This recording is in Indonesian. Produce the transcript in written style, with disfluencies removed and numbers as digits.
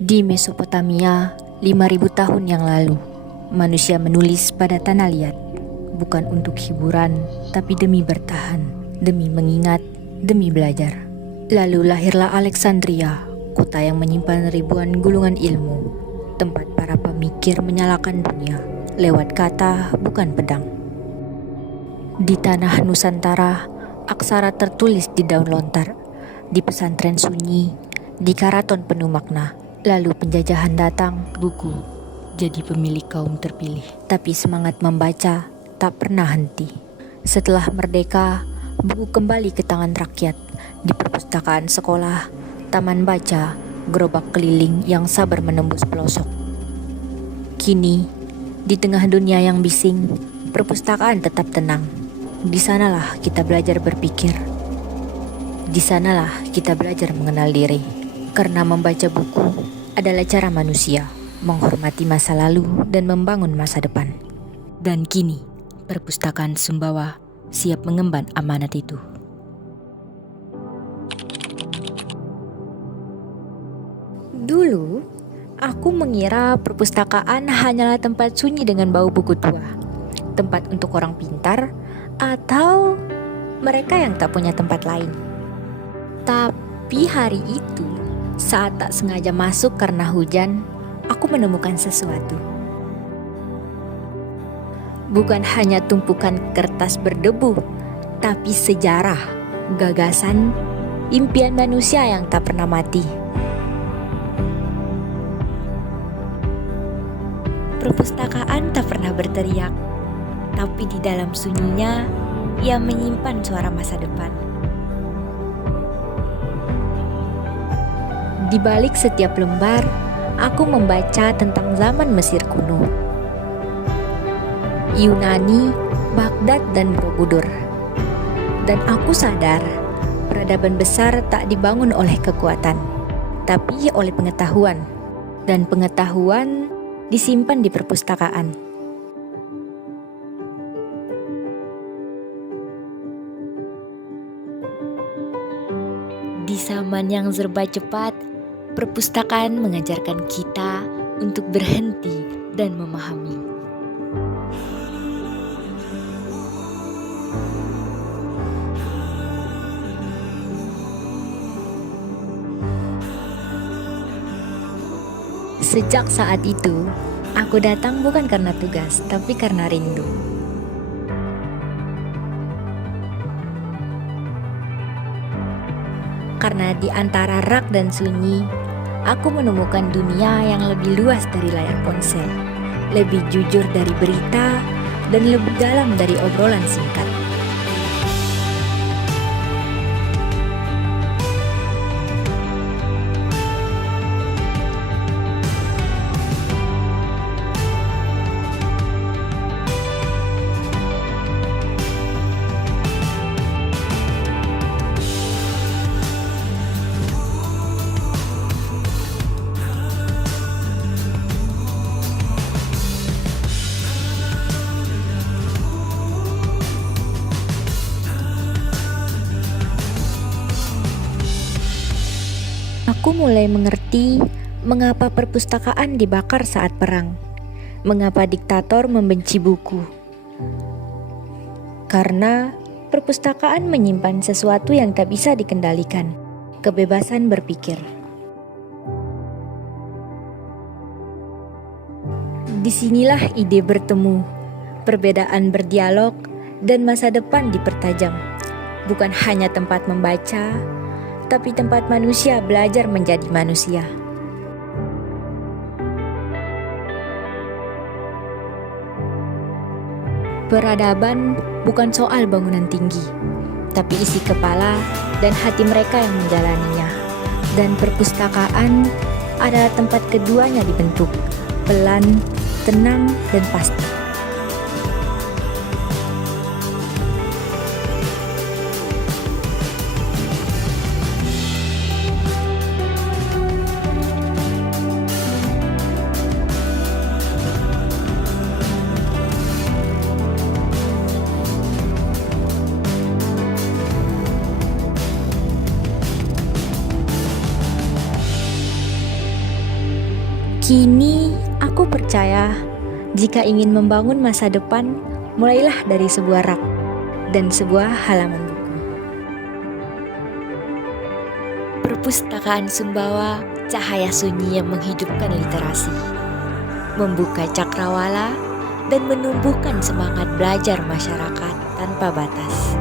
Di Mesopotamia, 5.000 tahun yang lalu, manusia menulis pada tanah liat, bukan untuk hiburan, tapi demi bertahan, demi mengingat, demi belajar. Lalu lahirlah Alexandria, kota yang menyimpan ribuan gulungan ilmu, tempat para pemikir menyalakan dunia, lewat kata bukan pedang. Di tanah Nusantara, aksara tertulis di daun lontar, di pesantren sunyi, di karaton penuh makna. Lalu penjajahan datang, buku jadi pemilik kaum terpilih. Tapi semangat membaca tak pernah henti. Setelah merdeka, buku kembali ke tangan rakyat. Di perpustakaan sekolah, taman baca, gerobak keliling yang sabar menembus pelosok. Kini, di tengah dunia yang bising, perpustakaan tetap tenang. Di sanalah kita belajar berpikir. Di sanalah kita belajar mengenal diri. Karena membaca buku adalah cara manusia menghormati masa lalu dan membangun masa depan. Dan kini, perpustakaan Sumbawa siap mengemban amanat itu. Dulu, aku mengira perpustakaan hanyalah tempat sunyi dengan bau buku tua, tempat untuk orang pintar, atau mereka yang tak punya tempat lain. Tapi hari itu, saat tak sengaja masuk karena hujan, aku menemukan sesuatu. Bukan hanya tumpukan kertas berdebu, tapi sejarah, gagasan, impian manusia yang tak pernah mati. Perpustakaan tak pernah berteriak, tapi di dalam sunyinya, ia menyimpan suara masa depan. Di balik setiap lembar, aku membaca tentang zaman Mesir kuno, Yunani, Baghdad, dan Borobudur. Dan aku sadar, peradaban besar tak dibangun oleh kekuatan, tapi oleh pengetahuan. Dan pengetahuan disimpan di perpustakaan. Di zaman yang serba cepat, perpustakaan mengajarkan kita untuk berhenti dan memahami. Sejak saat itu, aku datang bukan karena tugas, tapi karena rindu. Karena di antara rak dan sunyi, aku menemukan dunia yang lebih luas dari layar ponsel, lebih jujur dari berita, dan lebih dalam dari obrolan singkat. Aku mulai mengerti mengapa perpustakaan dibakar saat perang, mengapa diktator membenci buku. Karena perpustakaan menyimpan sesuatu yang tak bisa dikendalikan, kebebasan berpikir. Disinilah ide bertemu, perbedaan berdialog, dan masa depan dipertajam. Bukan hanya tempat membaca, tapi tempat manusia belajar menjadi manusia. Peradaban bukan soal bangunan tinggi, tapi isi kepala dan hati mereka yang menjalaninya. Dan perpustakaan adalah tempat keduanya dibentuk, pelan, tenang, dan pasti. Kini aku percaya jika ingin membangun masa depan, mulailah dari sebuah rak dan sebuah halaman buku. Perpustakaan Sumbawa, cahaya sunyi yang menghidupkan literasi, membuka cakrawala dan menumbuhkan semangat belajar masyarakat tanpa batas.